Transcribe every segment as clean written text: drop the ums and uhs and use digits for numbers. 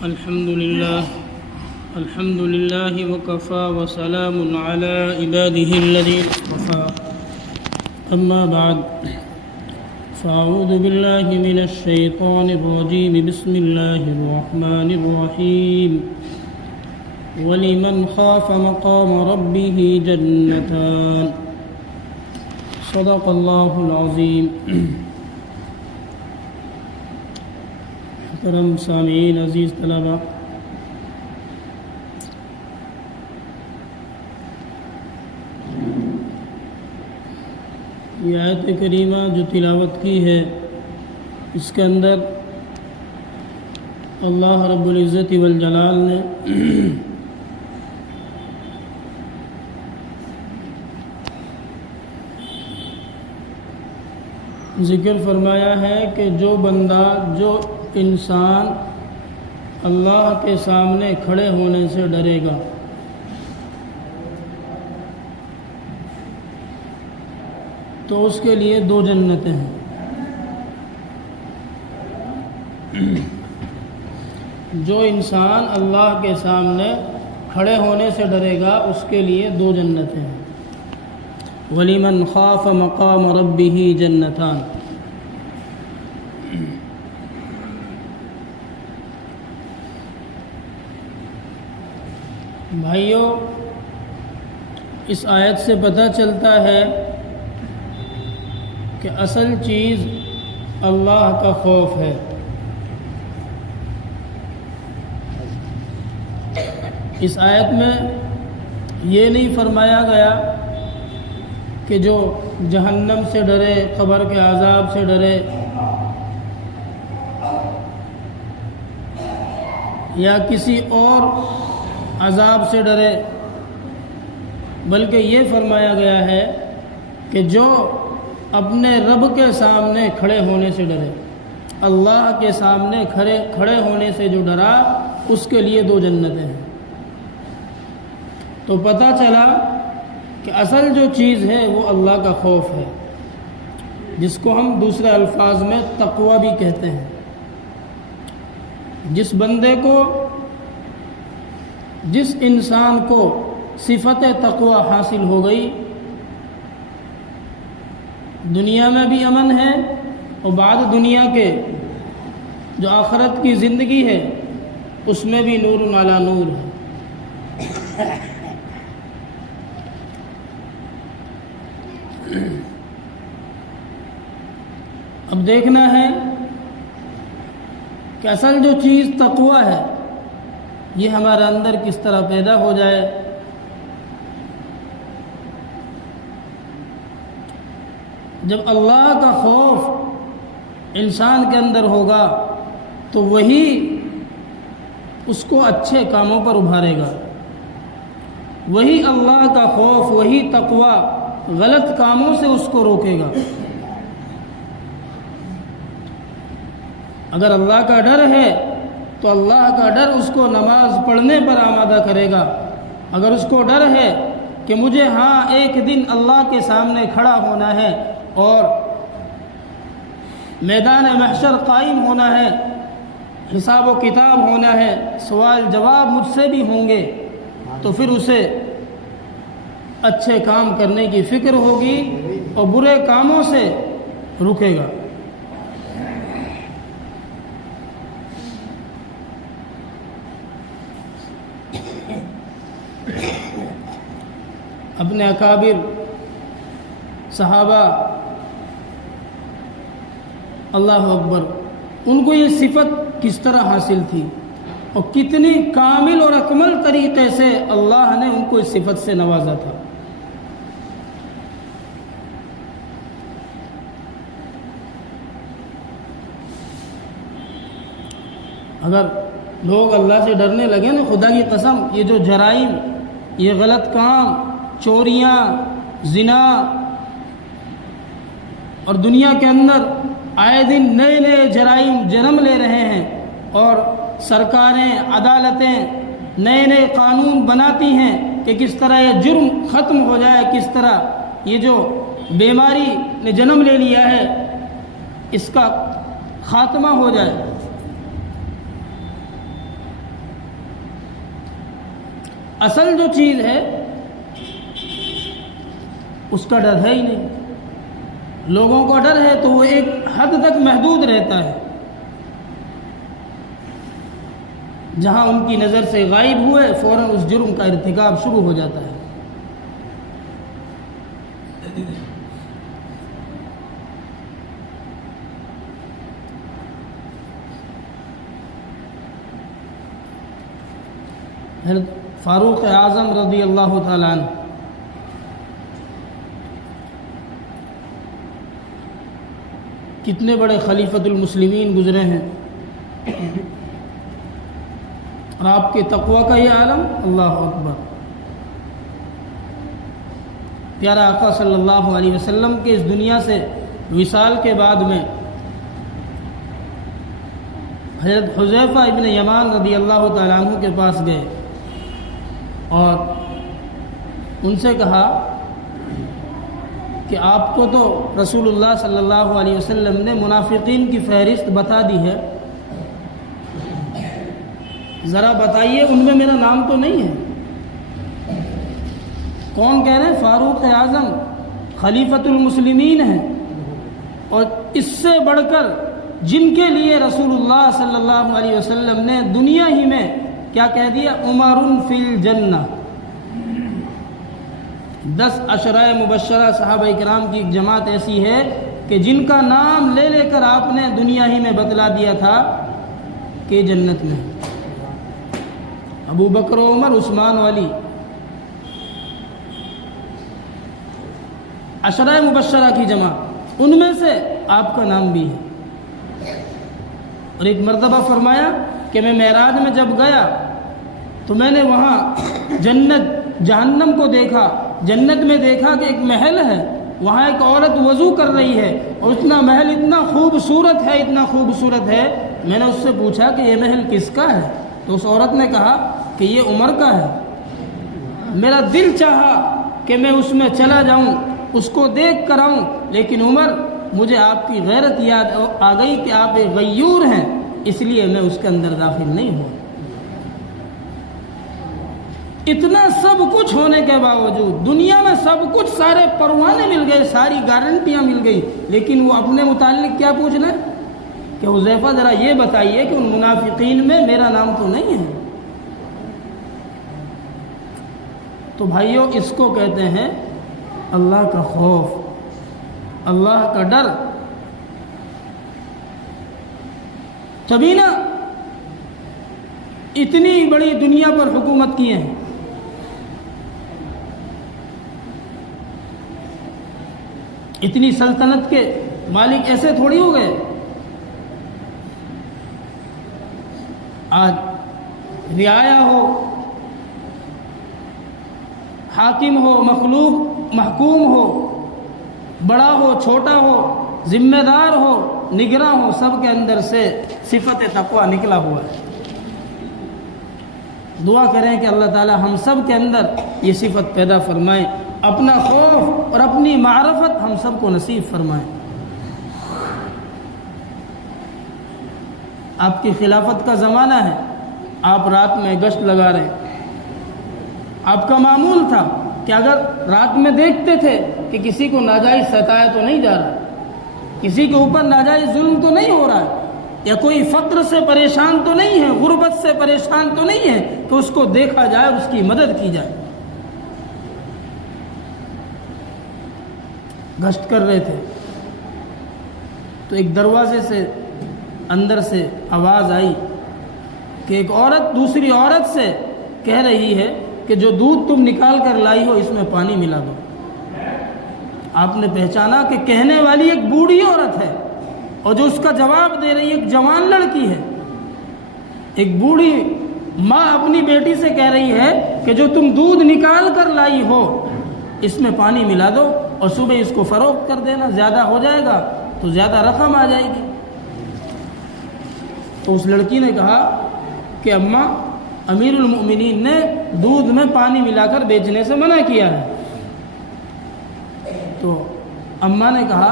الحمد لله وكفى وسلام على عباده الذين اصطفى أما بعد فأعوذ بالله من الشيطان الرجيم بسم الله الرحمن الرحيم ولمن خاف مقام ربه جنتان صدق الله العظيم. محترم سامعین، عزیز طلباء، یہ آیت کریمہ جو تلاوت کی ہے، اس کے اندر اللہ رب العزت والجلال نے ذکر فرمایا ہے کہ جو بندہ، جو انسان اللہ کے سامنے کھڑے ہونے سے ڈرے گا، تو اس کے لیے 2 جنتیں ہیں. جو انسان اللہ کے سامنے کھڑے ہونے سے ڈرے گا، اس کے لیے 2 جنتیں ہیں. وَلِمَنْ خَافَ مَقَامَ رَبِّهِ جَنَّتَانِ. بھائیو، اس آیت سے پتہ چلتا ہے کہ اصل چیز اللہ کا خوف ہے. اس آیت میں یہ نہیں فرمایا گیا کہ جو جہنم سے ڈرے، قبر کے عذاب سے ڈرے، یا کسی اور عذاب سے ڈرے، بلکہ یہ فرمایا گیا ہے کہ جو اپنے رب کے سامنے کھڑے ہونے سے ڈرے، اللہ کے سامنے کھڑے ہونے سے جو ڈرا، اس کے لیے 2 جنتیں ہیں. تو پتہ چلا کہ اصل جو چیز ہے وہ اللہ کا خوف ہے، جس کو ہم دوسرے الفاظ میں تقوی بھی کہتے ہیں. جس انسان کو صفت تقوی حاصل ہو گئی، دنیا میں بھی امن ہے، اور بعد دنیا کے جو آخرت کی زندگی ہے اس میں بھی نور علی نور ہے. اب دیکھنا ہے کہ اصل جو چیز تقوی ہے، یہ ہمارے اندر کس طرح پیدا ہو جائے. جب اللہ کا خوف انسان کے اندر ہوگا تو وہی اس کو اچھے کاموں پر ابھارے گا. وہی اللہ کا خوف، وہی تقوی غلط کاموں سے اس کو روکے گا. اگر اللہ کا ڈر ہے تو اللہ کا ڈر اس کو نماز پڑھنے پر آمادہ کرے گا. اگر اس کو ڈر ہے کہ مجھے ایک دن اللہ کے سامنے کھڑا ہونا ہے اور میدان محشر قائم ہونا ہے، حساب و کتاب ہونا ہے، سوال جواب مجھ سے بھی ہوں گے، تو پھر اسے اچھے کام کرنے کی فکر ہوگی اور برے کاموں سے رکے گا. اپنے اکابر صحابہ، اللہ اکبر، ان کو یہ صفت کس طرح حاصل تھی اور کتنی کامل اور اکمل طریقے سے اللہ نے ان کو اس صفت سے نوازا تھا. اگر لوگ اللہ سے ڈرنے لگے نا، خدا کی قسم، یہ جو جرائم، یہ غلط کام، چوریاں، زنا، اور دنیا کے اندر آئے دن نئے نئے جرائم جنم لے رہے ہیں، اور سرکاریں، عدالتیں نئے نئے قانون بناتی ہیں کہ کس طرح یہ جرم ختم ہو جائے، کس طرح یہ جو بیماری نے جنم لے لیا ہے اس کا خاتمہ ہو جائے. اصل جو چیز ہے اس کا ڈر ہے ہی نہیں. لوگوں کا ڈر ہے تو وہ ایک حد تک محدود رہتا ہے. جہاں ان کی نظر سے غائب ہوئے فوراً اس جرم کا ارتکاب شروع ہو جاتا ہے. حضرت فاروق اعظم رضی اللہ تعالیٰ عنہ کتنے بڑے خلیفۃ المسلمین گزرے ہیں، اور آپ کے تقوی کا یہ عالم، اللہ اکبر. پیارا آقا صلی اللہ علیہ وسلم کے اس دنیا سے وصال کے بعد میں حضرت حذیفہ ابن یمان رضی اللہ تعالیٰ عنہ کے پاس گئے اور ان سے کہا کہ آپ کو تو رسول اللہ صلی اللہ علیہ وسلم نے منافقین کی فہرست بتا دی ہے، ذرا بتائیے ان میں میرا نام تو نہیں ہے. کون کہہ رہے ہیں؟ فاروق اعظم خلیفۃ المسلمین ہیں، اور اس سے بڑھ کر جن کے لیے رسول اللہ صلی اللہ علیہ وسلم نے دنیا ہی میں کیا کہہ دیا؟ عمر فی الجنہ. 10 عشرۂ مبشرہ صحابہ کرام کی ایک جماعت ایسی ہے کہ جن کا نام لے لے کر آپ نے دنیا ہی میں بتلا دیا تھا کہ جنت میں. ابو بکر و عمر، عثمان و علی، عشرۂ مبشرہ کی جماعت، ان میں سے آپ کا نام بھی ہے. اور ایک مرتبہ فرمایا کہ میں معراج میں جب گیا تو میں نے وہاں جنت جہنم کو دیکھا. جنت میں دیکھا کہ ایک محل ہے، وہاں ایک عورت وضو کر رہی ہے، اور اتنا محل اتنا خوبصورت ہے، اتنا خوبصورت ہے. میں نے اس سے پوچھا کہ یہ محل کس کا ہے؟ تو اس عورت نے کہا کہ یہ عمر کا ہے. میرا دل چاہا کہ میں اس میں چلا جاؤں، اس کو دیکھ کر آؤں، لیکن عمر، مجھے آپ کی غیرت یاد آ گئی کہ آپ ایک غیور ہیں، اس لیے میں اس کے اندر داخل نہیں ہوں. اتنا سب کچھ ہونے کے باوجود، دنیا میں سب کچھ، سارے پروانے مل گئے، ساری گارنٹیاں مل گئی، لیکن وہ اپنے متعلق کیا پوچھ رہے کہ حذیفہ ذرا یہ بتائیے کہ ان منافقین میں میرا نام تو نہیں ہے. تو بھائیوں، اس کو کہتے ہیں اللہ کا خوف، اللہ کا ڈر. تبھی نا اتنی بڑی دنیا پر حکومت کیے ہیں. اتنی سلطنت کے مالک ایسے تھوڑی ہو گئے. آج رعایا ہو، حاکم ہو، مخلوق محکوم ہو، بڑا ہو چھوٹا ہو، ذمہ دار ہو نگراں ہو، سب کے اندر سے صفت تقویٰ نکلا ہوا ہے. دعا کریں کہ اللہ تعالی ہم سب کے اندر یہ صفت پیدا فرمائے، اپنا خوف اور اپنی معرفت ہم سب کو نصیب فرمائے. آپ کی خلافت کا زمانہ ہے، آپ رات میں گشت لگا رہے ہیں. آپ کا معمول تھا کہ اگر رات میں دیکھتے تھے کہ کسی کو ناجائز ستایا تو نہیں جا رہا، کسی کے اوپر ناجائز ظلم تو نہیں ہو رہا ہے، یا کوئی فقر سے پریشان تو نہیں ہے، غربت سے پریشان تو نہیں ہے، کہ اس کو دیکھا جائے، اس کی مدد کی جائے. گشت کر رہے تھے تو ایک دروازے سے اندر سے آواز آئی کہ ایک عورت دوسری عورت سے کہہ رہی ہے کہ جو دودھ تم نکال کر لائی ہو اس میں پانی ملا دو. آپ نے پہچانا کہ کہنے والی ایک بوڑھی عورت ہے، اور جو اس کا جواب دے رہی ایک جوان لڑکی ہے. ایک بوڑھی ماں اپنی بیٹی سے کہہ رہی ہے کہ جو تم دودھ نکال کر لائی ہو اس میں پانی ملا دو، اور صبح اس کو فروخت کر دینا، زیادہ ہو جائے گا تو زیادہ رقم آ جائے گی. تو اس لڑکی نے کہا کہ اماں، امیر المؤمنین نے دودھ میں پانی ملا کر بیچنے سے منع کیا ہے. تو اماں نے کہا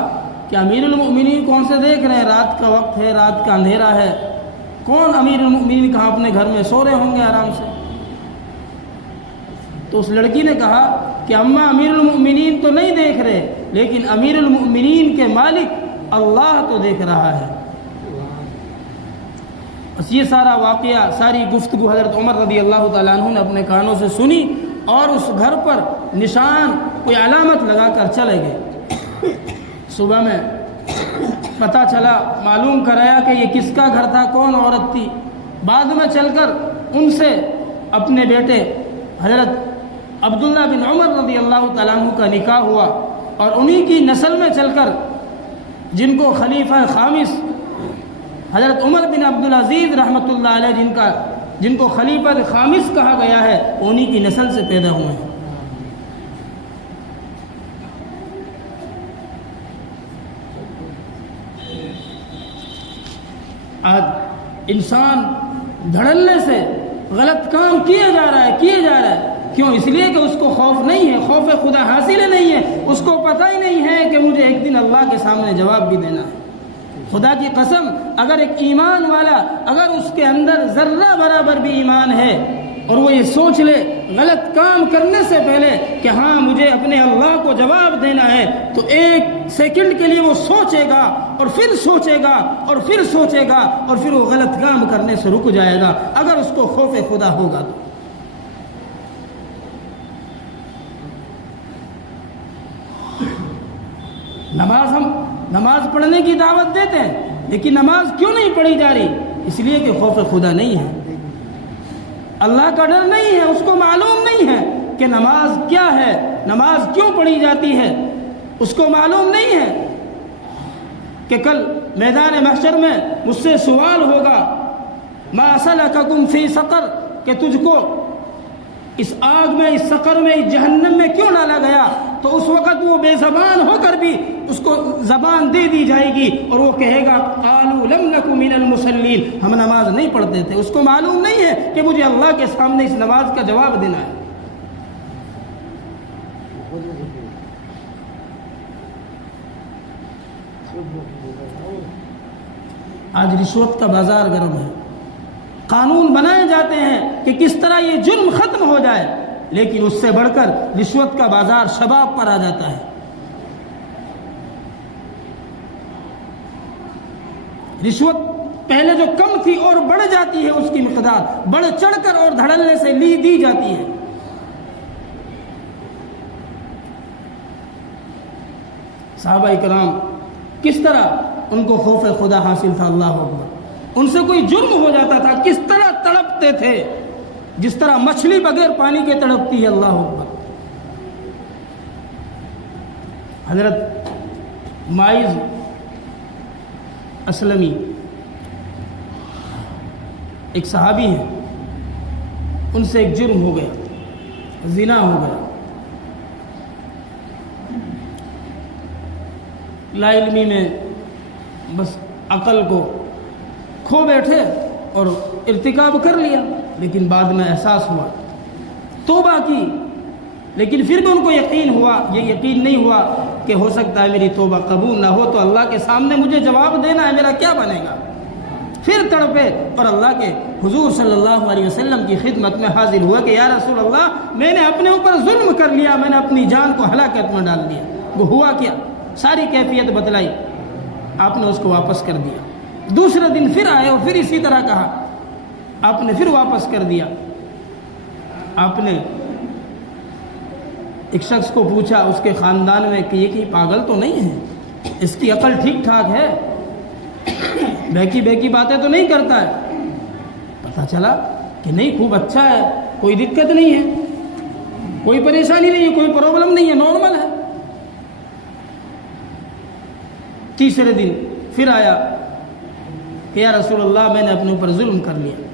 کہ امیر المؤمنین کون سے دیکھ رہے ہیں؟ رات کا وقت ہے، رات کا اندھیرا ہے، کون امیر المؤمنین کہاں اپنے گھر میں سو رہے ہوں گے آرام سے. تو اس لڑکی نے کہا کہ اماں امیر المؤمنین تو نہیں دیکھ رہے، لیکن امیر المؤمنین کے مالک اللہ تو دیکھ رہا ہے۔ بس یہ سارا واقعہ، ساری گفتگو حضرت عمر رضی اللہ تعالیٰ عنہ نے اپنے کانوں سے سنی اور اس گھر پر نشان، کوئی علامت لگا کر چلے گئے۔ صبح میں پتہ چلا، معلوم کرایا کہ یہ کس کا گھر تھا، کون عورت تھی۔ بعد میں چل کر ان سے اپنے بیٹے حضرت عبداللہ بن عمر رضی اللہ تعالیٰ عنہ کا نکاح ہوا، اور انہی کی نسل میں چل کر جن کو خلیفہ خامس حضرت عمر بن عبدالعزیز رحمۃ اللہ علیہ جن کو خلیفہ خامس کہا گیا ہے، انہی کی نسل سے پیدا ہوئے ہیں۔ آج انسان دھڑلنے سے غلط کام کیے جا رہا ہے، کیوں؟ اس لیے کہ اس کو خوف نہیں ہے، خوف خدا حاصل نہیں ہے، اس کو پتہ ہی نہیں ہے کہ مجھے ایک دن اللہ کے سامنے جواب بھی دینا ہے۔ خدا کی قسم، اگر ایک ایمان والا، اگر اس کے اندر ذرہ برابر بھی ایمان ہے اور وہ یہ سوچ لے غلط کام کرنے سے پہلے کہ ہاں مجھے اپنے اللہ کو جواب دینا ہے، تو ایک سیکنڈ کے لیے وہ سوچے گا اور پھر سوچے گا اور پھر سوچے گا اور پھر وہ غلط کام کرنے سے رک جائے گا، اگر اس کو خوف خدا ہوگا تو۔ ہم نماز پڑھنے کی دعوت دیتے ہیں، لیکن نماز کیوں نہیں پڑھی جا رہی؟ اس لیے کہ خوف خدا نہیں ہے، اللہ کا ڈر نہیں ہے، اس کو معلوم نہیں ہے کہ نماز کیا ہے، نماز کیوں پڑھی جاتی ہے، اس کو معلوم نہیں ہے کہ کل میدان محشر میں مجھ سے سوال ہوگا، ما سلککم فی سقر، کہ تجھ کو اس آگ میں، اس سقر میں، اس جہنم میں کیوں ڈالا گیا؟ تو اس وقت وہ بے زبان ہو کر بھی اس کو زبان دے دی جائے گی اور وہ کہے گا قالوا لم نک من المصلین، ہم نماز نہیں پڑھتے تھے۔ اس کو معلوم نہیں ہے کہ مجھے اللہ کے سامنے اس نماز کا جواب دینا ہے۔ آج رشوت کا بازار گرم ہے، قانون بنائے جاتے ہیں کہ کس طرح یہ جرم ختم ہو جائے، لیکن اس سے بڑھ کر رشوت کا بازار شباب پر آ جاتا ہے۔ رشوت پہلے جو کم تھی اور بڑھ جاتی ہے، اس کی مقدار بڑھ چڑھ کر اور دھڑلنے سے دی جاتی ہے۔ صحابہ کرام کس طرح ان کو خوف خدا حاصل تھا، اللہ اکبر۔ ان سے کوئی جرم ہو جاتا تھا، کس طرح تڑپتے تھے، جس طرح مچھلی بغیر پانی کے تڑپتی ہے، اللہ اکبر۔ حضرت مائز اسلمی ایک صحابی ہیں، ان سے ایک جرم ہو گیا، زنا ہو گیا۔ لا علمی میں بس عقل کو کھو بیٹھے اور ارتکاب کر لیا، لیکن بعد میں احساس ہوا، توبہ کی، لیکن پھر بھی ان کو یقین ہوا، یہ یقین نہیں ہوا کہ ہو سکتا ہے میری توبہ قبول نہ ہو تو اللہ کے سامنے مجھے جواب دینا ہے، میرا کیا بنے گا۔ پھر تڑپے اور اللہ کے حضور صلی اللہ علیہ وسلم کی خدمت میں حاضر ہوا کہ یا رسول اللہ، میں نے اپنے اوپر ظلم کر لیا، میں نے اپنی جان کو ہلاکت میں ڈال دیا۔ وہ ہوا کیا؟ ساری کیفیت بتلائی، آپ نے اس کو واپس کر دیا۔ دوسرے دن پھر آئے اور پھر اسی طرح کہا، آپ نے پھر واپس کر دیا۔ آپ نے ایک شخص کو پوچھا اس کے خاندان میں کہ یہ کہیں پاگل تو نہیں ہے، اس کی عقل ٹھیک ٹھاک ہے، بہکی باتیں تو نہیں کرتا ہے؟ پتہ چلا کہ نہیں، خوب اچھا ہے، کوئی دقت نہیں ہے، کوئی پریشانی نہیں ہے، کوئی پرابلم نہیں ہے، نارمل ہے۔ تیسرے دن پھر آیا کہ یا رسول اللہ، میں نے اپنے اوپر ظلم کر لیا۔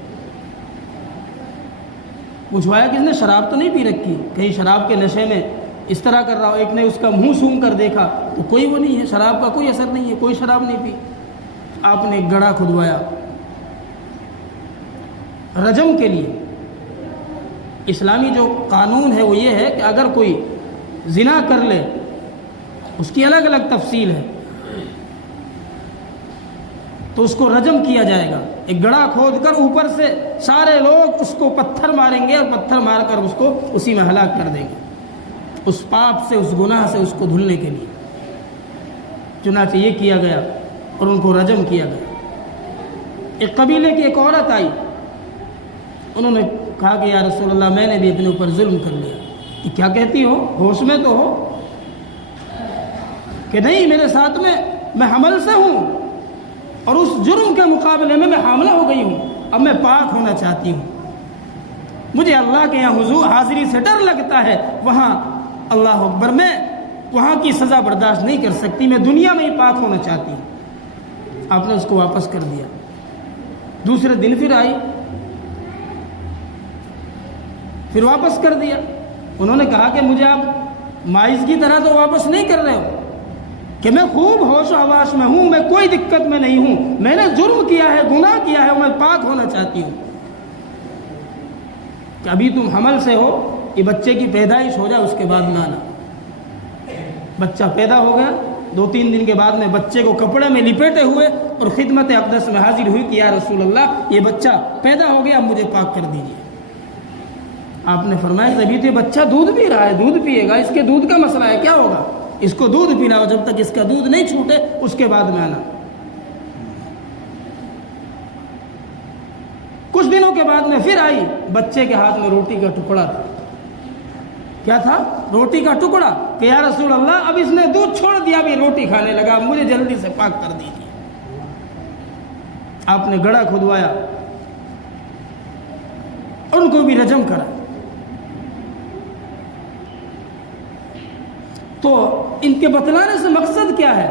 پوچھوایا کس نے؟ شراب تو نہیں پی رکھی؟ کہیں شراب کے نشے میں اس طرح کر رہا ہو؟ ایک نے اس کا منہ سونگھ کر دیکھا تو کوئی وہ نہیں ہے، شراب کا کوئی اثر نہیں ہے، کوئی شراب نہیں پی۔ آپ نے ایک گڑھا کھدوایا رجم کے لیے۔ اسلامی جو قانون ہے وہ یہ ہے کہ اگر کوئی زنا کر لے، اس کی الگ الگ تفصیل ہے، تو اس کو رجم کیا جائے گا۔ ایک گڑھا کھود کر اوپر سے سارے لوگ اس کو پتھر ماریں گے اور پتھر مار کر اس کو اسی میں ہلاک کر دیں گے، اس پاپ سے، اس گناہ سے اس کو دھلنے کے لیے۔ چنانچہ یہ کیا گیا اور ان کو رجم کیا گیا۔ ایک قبیلے کی ایک عورت آئی، انہوں نے کہا کہ یا رسول اللہ میں نے بھی اپنے اوپر ظلم کر لیا۔ کہ کیا کہتی ہو، ہوش میں تو ہو؟ کہ نہیں، میرے ساتھ میں حمل سے ہوں اور اس جرم کے مقابلے میں حاملہ ہو گئی ہوں، اب میں پاک ہونا چاہتی ہوں، مجھے اللہ کے یہاں حضور حاضری سے ڈر لگتا ہے، وہاں اللہ اکبر میں وہاں کی سزا برداشت نہیں کر سکتی، میں دنیا میں ہی پاک ہونا چاہتی ہوں۔ آپ نے اس کو واپس کر دیا۔ دوسرے دن پھر آئی، پھر واپس کر دیا۔ انہوں نے کہا کہ مجھے آپ مائز کی طرح تو واپس نہیں کر رہے ہو کہ میں خوب ہوش و حواس میں ہوں، میں کوئی دقت میں نہیں ہوں، میں نے جرم کیا ہے، گناہ کیا ہے، میں پاک ہونا چاہتی ہوں۔ کہ ابھی تم حمل سے ہو، یہ بچے کی پیدائش ہو جائے اس کے بعد میں آنا۔ بچہ پیدا ہو گیا، 2-3 دن کے بعد میں بچے کو کپڑے میں لپیٹے ہوئے اور خدمت اقدس میں حاضر ہوئی کہ یا رسول اللہ یہ بچہ پیدا ہو گیا، اب مجھے پاک کر دیجیے۔ آپ نے فرمایا کہ ابھی تو یہ بچہ دودھ پی رہا ہے، دودھ پیے گا، اس کے دودھ کا مسئلہ ہے، کیا ہوگا؟ اس کو دودھ پلاؤ، جب تک اس کا دودھ نہیں چھوٹے اس کے بعد میں آنا۔ کچھ دنوں کے بعد میں پھر آئی، بچے کے ہاتھ میں روٹی کا ٹکڑا تھا۔ کیا تھا؟ روٹی کا ٹکڑا۔ کہ یا رسول اللہ اب اس نے دودھ چھوڑ دیا، ابھی روٹی کھانے لگا، مجھے جلدی سے پاک کر دیجیے۔ آپ نے گڑھا کھدوایا، ان کو بھی رجم کرا۔ تو ان کے بتلانے سے مقصد کیا ہے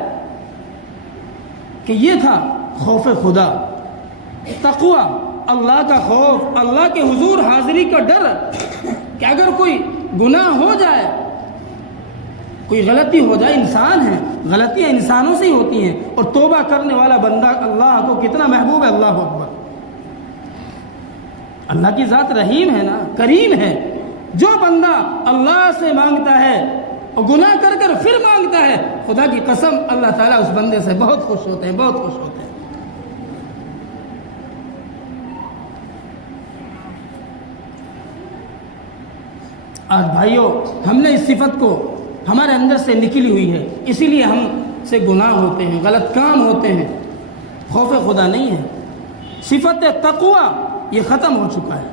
کہ یہ تھا خوف خدا، تقوی، اللہ کا خوف، اللہ کے حضور حاضری کا ڈر کہ اگر کوئی گناہ ہو جائے، کوئی غلطی ہو جائے، انسان ہے، غلطیاں انسانوں سے ہی ہوتی ہیں، اور توبہ کرنے والا بندہ اللہ کو کتنا محبوب ہے۔ اللہ اکبر، اللہ کی ذات رحیم ہے نا، کریم ہے۔ جو بندہ اللہ سے مانگتا ہے اور گناہ کر کر پھر مانگتا ہے، خدا کی قسم اللہ تعالیٰ اس بندے سے بہت خوش ہوتے ہیں، بہت خوش ہوتے ہیں۔ آج بھائیوں، ہم نے اس صفت کو ہمارے اندر سے نکلی ہوئی ہے، اسی لیے ہم سے گناہ ہوتے ہیں، غلط کام ہوتے ہیں۔ خوف خدا نہیں ہے، صفت تقوی یہ ختم ہو چکا ہے۔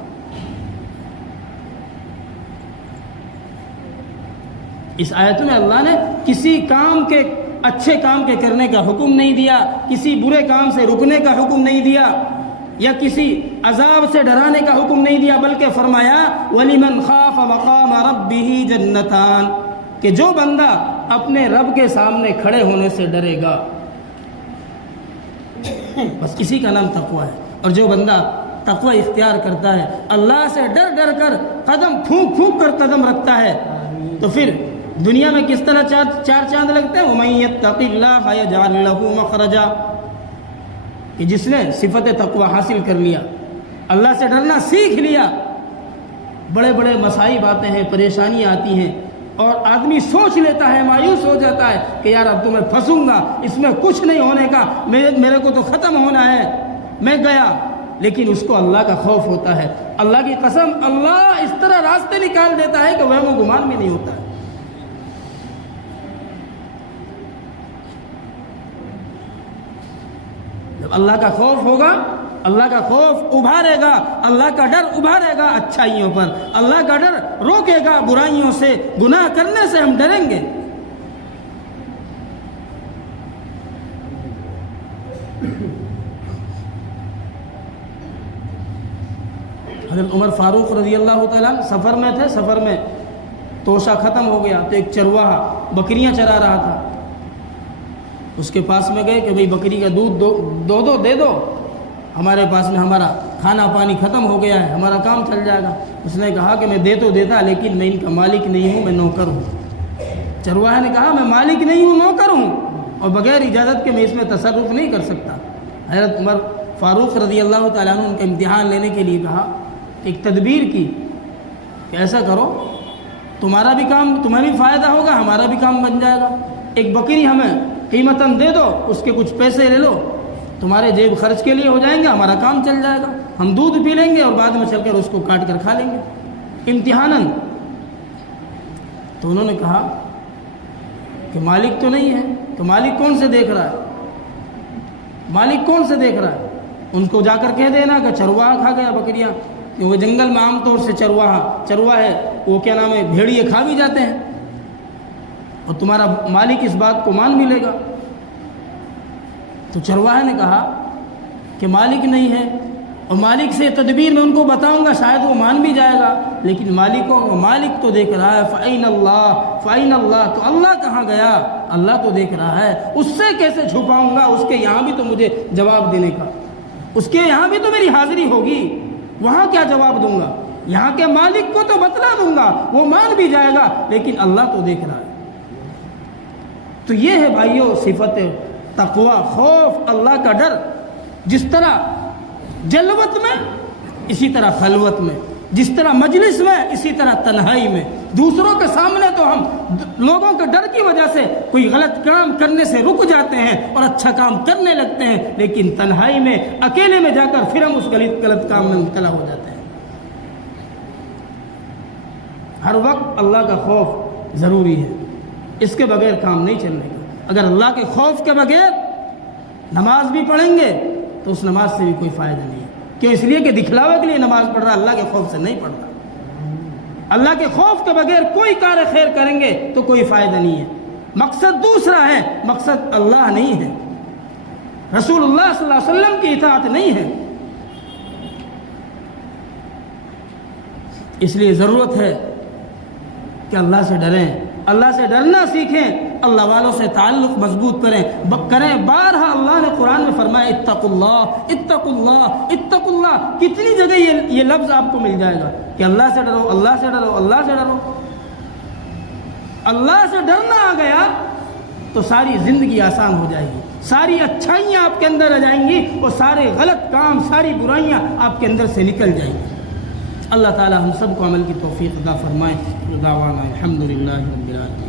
اس آیت میں اللہ نے کسی کام کے، اچھے کام کے کرنے کا حکم نہیں دیا، کسی برے کام سے رکنے کا حکم نہیں دیا، یا کسی عذاب سے ڈرانے کا حکم نہیں دیا، بلکہ فرمایا وَلِمَنْ خَافَ مَقَامَ رَبِّهِ جَنَّتَانِ، کہ جو بندہ اپنے رب کے سامنے کھڑے ہونے سے ڈرے گا، بس اسی کا نام تقوی ہے۔ اور جو بندہ تقوی اختیار کرتا ہے، اللہ سے ڈر ڈر کر قدم پھونک پھونک کر قدم رکھتا ہے، تو پھر دنیا میں کس طرح چار چاند لگتے ہیں؟ وَمَن يَتَّقِ اللَّهَ يَجْعَلْ لَهُ مَخْرَجًا، کہ جس نے صفت تقوی حاصل کر لیا، اللہ سے ڈرنا سیکھ لیا، بڑے بڑے مصائب آتے ہیں، پریشانیاں آتی ہیں، اور آدمی سوچ لیتا ہے، مایوس ہو جاتا ہے کہ یار اب تو میں پھنسوں گا، اس میں کچھ نہیں ہونے کا، میرے کو تو ختم ہونا ہے، میں گیا۔ لیکن اس کو اللہ کا خوف ہوتا ہے، اللہ کی قسم اللہ اس طرح راستے نکال دیتا ہے کہ وہم و گمان بھی نہیں ہوتا ہے۔ جب اللہ کا خوف ہوگا، اللہ کا خوف ابھارے گا، اللہ کا ڈر ابھارے گا اچھائیوں پر، اللہ کا ڈر روکے گا برائیوں سے، گناہ کرنے سے ہم ڈریں گے۔ حضرت عمر فاروق رضی اللہ تعالیٰ سفر میں تھے، سفر میں توشہ ختم ہو گیا تو ایک چرواہا بکریاں چرا رہا تھا، اس کے پاس میں گئے کہ بھئی بکری کا دودھ دے دو، ہمارے پاس میں ہمارا کھانا پانی ختم ہو گیا ہے، ہمارا کام چل جائے گا۔ اس نے کہا کہ میں دے تو دیتا، لیکن میں ان کا مالک نہیں ہوں، میں نوکر ہوں۔ چرواہے نے کہا میں مالک نہیں ہوں، نوکر ہوں، اور بغیر اجازت کے میں اس میں تصرف نہیں کر سکتا۔ حضرت عمر فاروق رضی اللہ تعالیٰ عنہ ان کا امتحان لینے کے لیے کہا، ایک تدبیر کی کہ ایسا کرو، تمہارا بھی کام، تمہیں بھی فائدہ ہوگا، ہمارا بھی کام بن جائے گا، ایک بکری ہمیں قیمتاً دے دو، اس کے کچھ پیسے لے لو، تمہارے جیب خرچ کے لیے ہو جائیں گے، ہمارا کام چل جائے گا، ہم دودھ پی لیں گے اور بعد میں چل کر اس کو کاٹ کر کھا لیں گے امتحاناً۔ تو انہوں نے کہا کہ مالک تو نہیں ہے، تو مالک کون سے دیکھ رہا ہے؟ مالک کون سے دیکھ رہا ہے؟ ان کو جا کر کہہ دینا کہ چرواہا کھا گیا بکریاں، وہ جنگل میں عام طور سے چرواہے وہ کیا نام ہے بھیڑیے کھا بھی جاتے ہیں، اور تمہارا مالک اس بات کو مان بھی لے گا۔ تو چرواہے نے کہا کہ مالک نہیں ہے، اور مالک سے تدبیر میں ان کو بتاؤں گا شاید وہ مان بھی جائے گا، لیکن مالک تو دیکھ رہا ہے۔ فَأَيْنَ اللَّهُ فَأَيْنَ اللَّهُ، تو اللہ کہاں گیا؟ اللہ تو دیکھ رہا ہے، اس سے کیسے چھپاؤں گا؟ اس کے یہاں بھی تو مجھے جواب دینے کا، اس کے یہاں بھی تو میری حاضری ہوگی، وہاں کیا جواب دوں گا؟ یہاں کے مالک کو تو بتلا دوں گا، وہ مان بھی جائے گا، لیکن اللہ تو دیکھ رہا ہے۔ تو یہ ہے بھائیو صفت تقوی، خوف، اللہ کا ڈر۔ جس طرح جلوت میں اسی طرح خلوت میں، جس طرح مجلس میں اسی طرح تنہائی میں۔ دوسروں کے سامنے تو ہم لوگوں کے ڈر کی وجہ سے کوئی غلط کام کرنے سے رک جاتے ہیں اور اچھا کام کرنے لگتے ہیں، لیکن تنہائی میں اکیلے میں جا کر پھر ہم اس غلط کام میں مبتلا ہو جاتے ہیں۔ ہر وقت اللہ کا خوف ضروری ہے، اس کے بغیر کام نہیں چلنے کا۔ اگر اللہ کے خوف کے بغیر نماز بھی پڑھیں گے تو اس نماز سے بھی کوئی فائدہ نہیں ہے۔ کیوں؟ اس لیے کہ دکھلاوے کے لیے نماز پڑھ رہا، اللہ کے خوف سے نہیں پڑھ رہا۔ اللہ کے خوف کے بغیر کوئی کار خیر کریں گے تو کوئی فائدہ نہیں ہے۔ مقصد دوسرا ہے، مقصد اللہ نہیں ہے، رسول اللہ صلی اللہ علیہ وسلم کی اطاعت نہیں ہے۔ اس لیے ضرورت ہے کہ اللہ سے ڈریں، اللہ سے ڈرنا سیکھیں، اللہ والوں سے تعلق مضبوط کریں۔ بارہا اللہ نے قرآن میں فرمایا اتقوا اللہ اتقوا اللہ اتقوا اللہ۔ کتنی جگہ یہ لفظ آپ کو مل جائے گا کہ اللہ سے ڈرو، اللہ سے ڈرو، اللہ سے ڈرو۔ اللہ سے ڈرنا آ گیا تو ساری زندگی آسان ہو جائے گی، ساری اچھائیاں آپ کے اندر آ جائیں گی اور سارے غلط کام، ساری برائیاں آپ کے اندر سے نکل جائیں گی۔ اللہ تعالی ہم سب کو عمل کی توفیق عطا فرمائے۔ دعوانا الحمدللہ رب العالمین۔